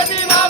गणपती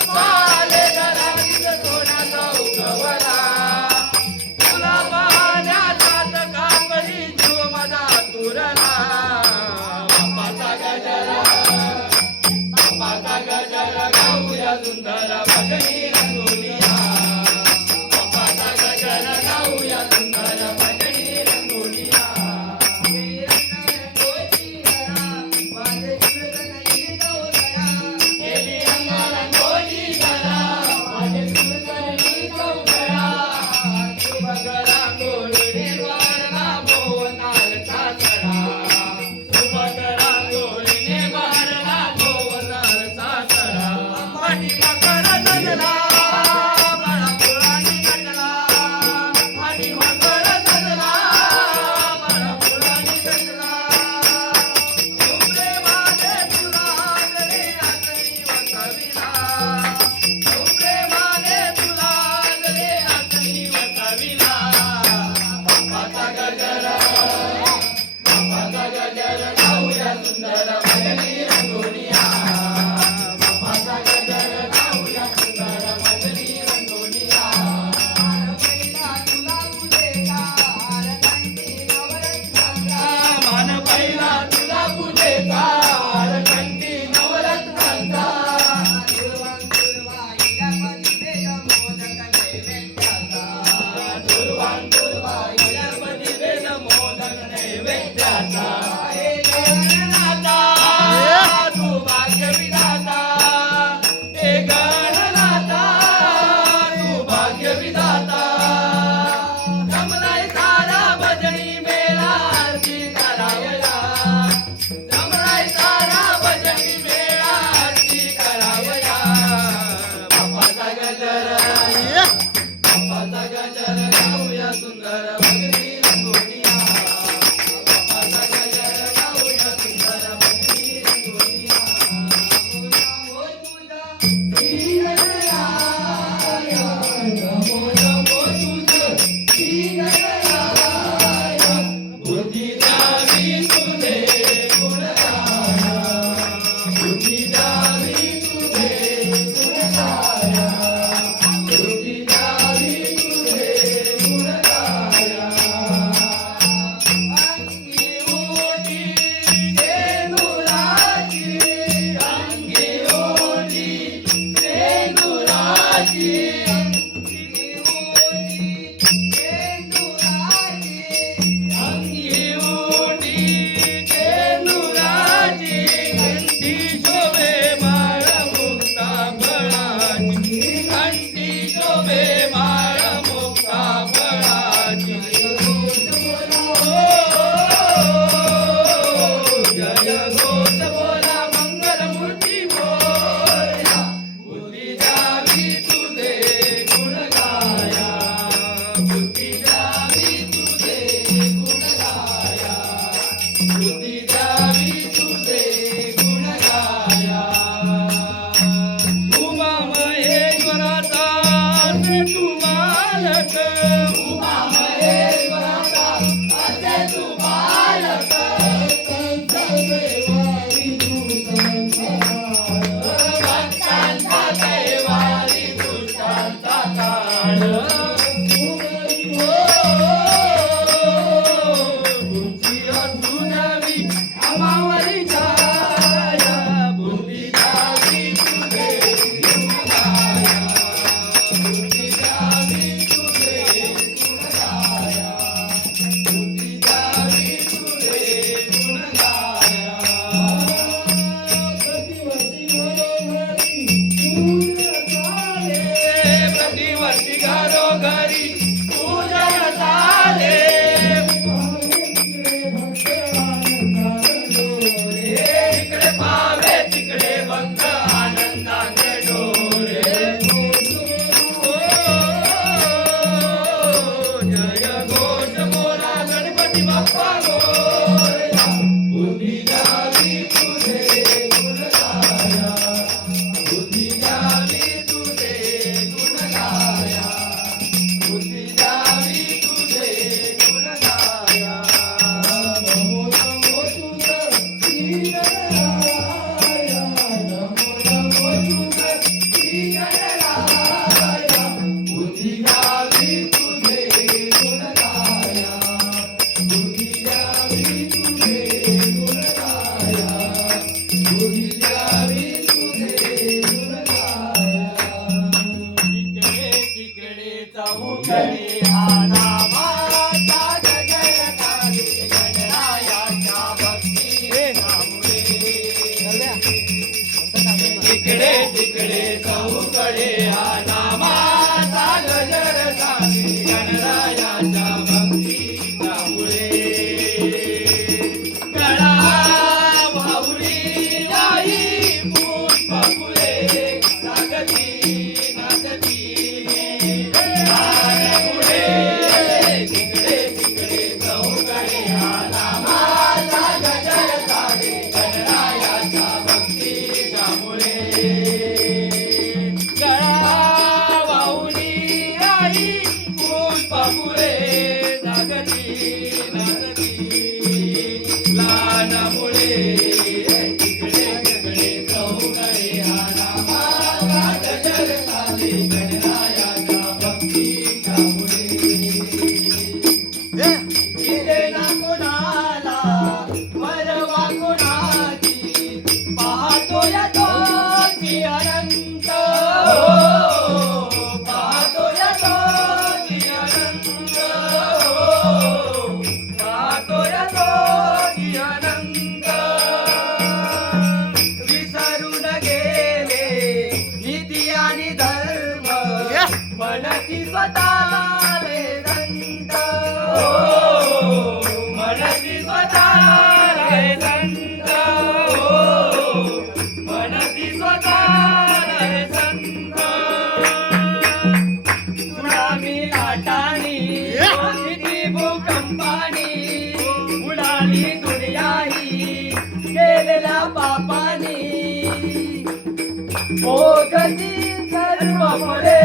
ও গলি দরবারে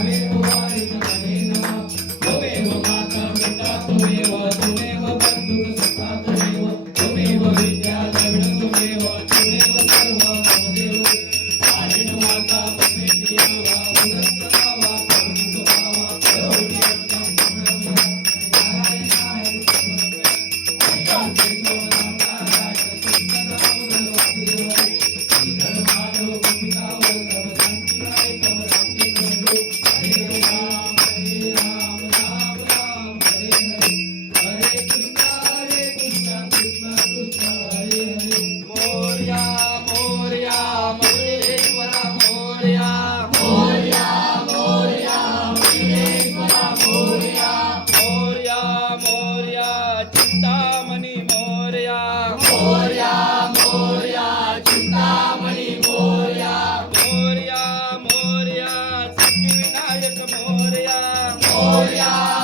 Amém. 我要。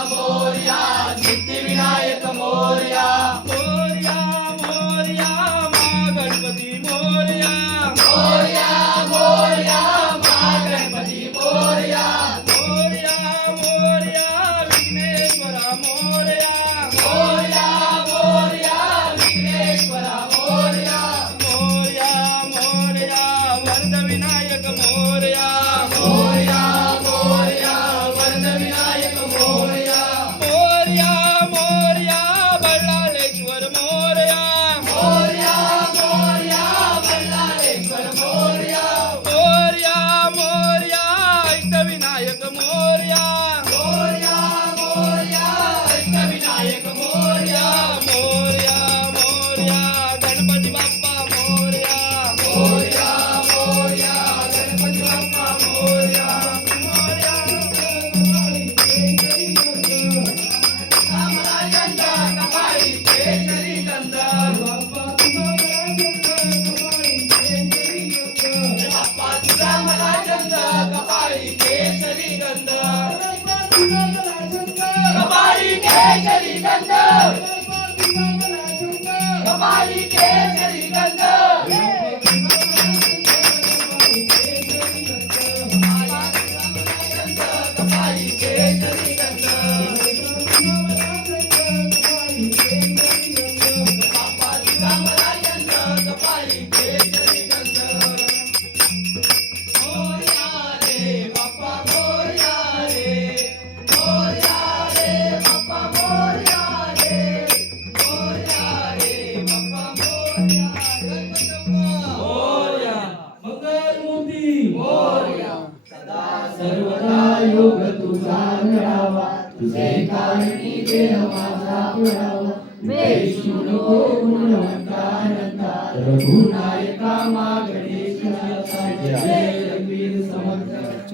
तुझे कारणी देह माझा उडव वेशी नको गुणवंता अनंता रघुनायका मा गणेश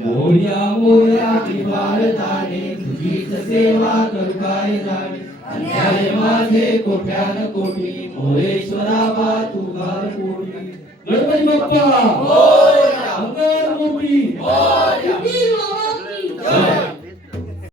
मोर्या मोर्या किवार ताने तुझीच सेवा करुकाय जाणे अन्याय माझे कोट्यान कोटी मोरेश्वरा पा तू गार कोटी गणपती बाप्पा मोर्या मंगल मूर्ती मोर्या